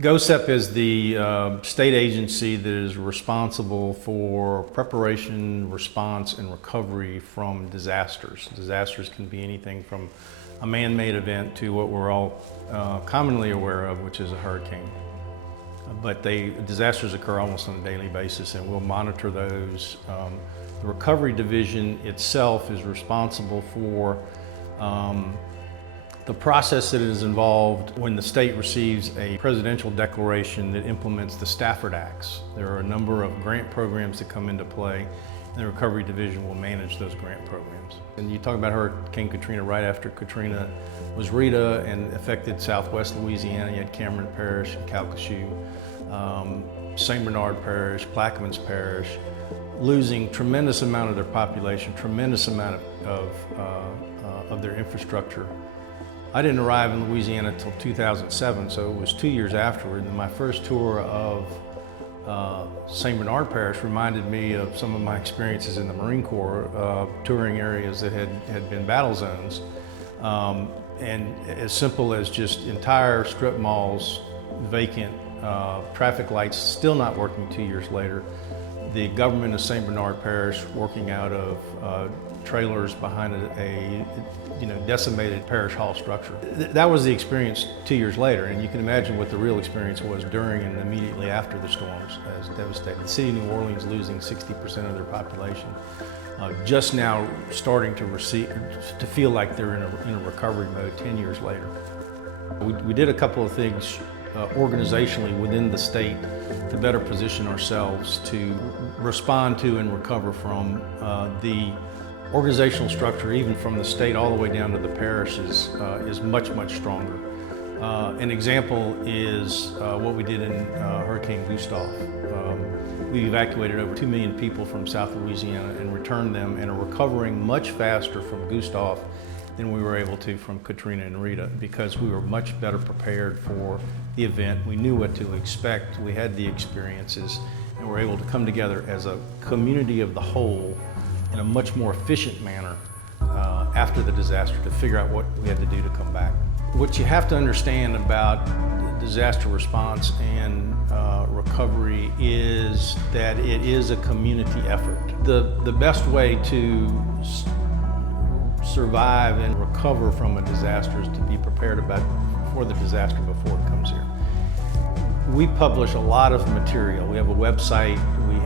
GOSEP is the state agency that is responsible for preparation, response, and recovery from disasters. Disasters can be anything from a man-made event to what we're all commonly aware of, which is a hurricane. But disasters occur almost on a daily basis, and we'll monitor those. The recovery division itself is responsible for the process that is involved when the state receives a presidential declaration that implements the Stafford Acts. There are a number of grant programs that come into play, and the Recovery Division will manage those grant programs. And you talk about Hurricane Katrina. Right after Katrina was Rita and affected southwest Louisiana. You had Cameron Parish and Calcasieu, St. Bernard Parish, Plaquemines Parish, losing tremendous amount of their population, tremendous amount of their infrastructure. I didn't arrive in Louisiana until 2007, so it was 2 years afterward. And my first tour of St. Bernard Parish reminded me of some of my experiences in the Marine Corps, touring areas that had been battle zones. And as simple as just entire strip malls vacant, traffic lights still not working 2 years later. The government of St. Bernard Parish working out of trailers behind a decimated parish hall structure. That was the experience 2 years later, and you can imagine what the real experience was during and immediately after the storms as devastating. The city of New Orleans losing 60% of their population, just now starting to feel like they're in a recovery mode 10 years later. We did a couple of things organizationally within the state to better position ourselves to respond to and recover from the organizational structure, even from the state all the way down to the parishes, is much, much stronger. An example is what we did in Hurricane Gustav. We evacuated over 2 million people from South Louisiana and returned them and are recovering much faster from Gustav than we were able to from Katrina and Rita, because we were much better prepared for the event. We knew what to expect, we had the experiences, and were able to come together as a community of the whole in a much more efficient manner after the disaster to figure out what we had to do to come back. What you have to understand about disaster response and recovery is that it is a community effort. The best way to survive and recover from a disaster is to be prepared for the disaster before it comes here. We publish a lot of material. We have a website, we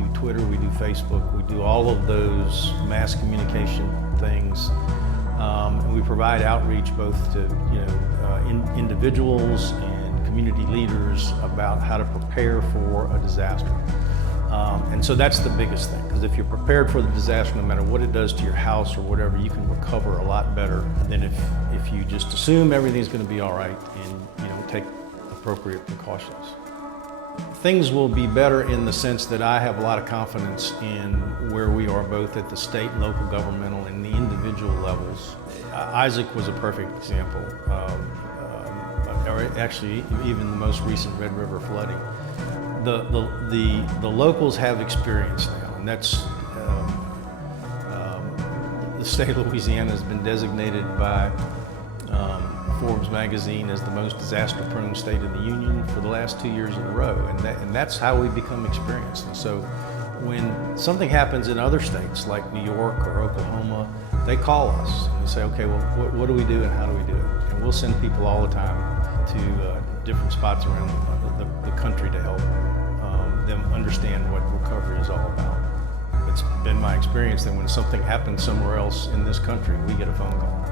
do Twitter, we do Facebook, we do all of those mass communication things. And we provide outreach both to individuals and community leaders about how to prepare for a disaster. And so that's the biggest thing, because if you're prepared for the disaster, no matter what it does to your house or whatever, you can recover a lot better than if you just assume everything's going to be all right and you don't take appropriate precautions. Things will be better in the sense that I have a lot of confidence in where we are both at the state and local governmental and the individual levels. Isaac was a perfect example, or actually even the most recent Red River flooding. The locals have experience now, and that's the state of Louisiana has been designated by Forbes magazine as the most disaster-prone state in the union for the last 2 years in a row, and that's how we become experienced. And so when something happens in other states like New York or Oklahoma, they call us and they say, okay, well, what do we do and how do we do it? And we'll send people all the time to different spots around the country to help them understand what recovery is all about. It's been my experience that when something happens somewhere else in this country, we get a phone call.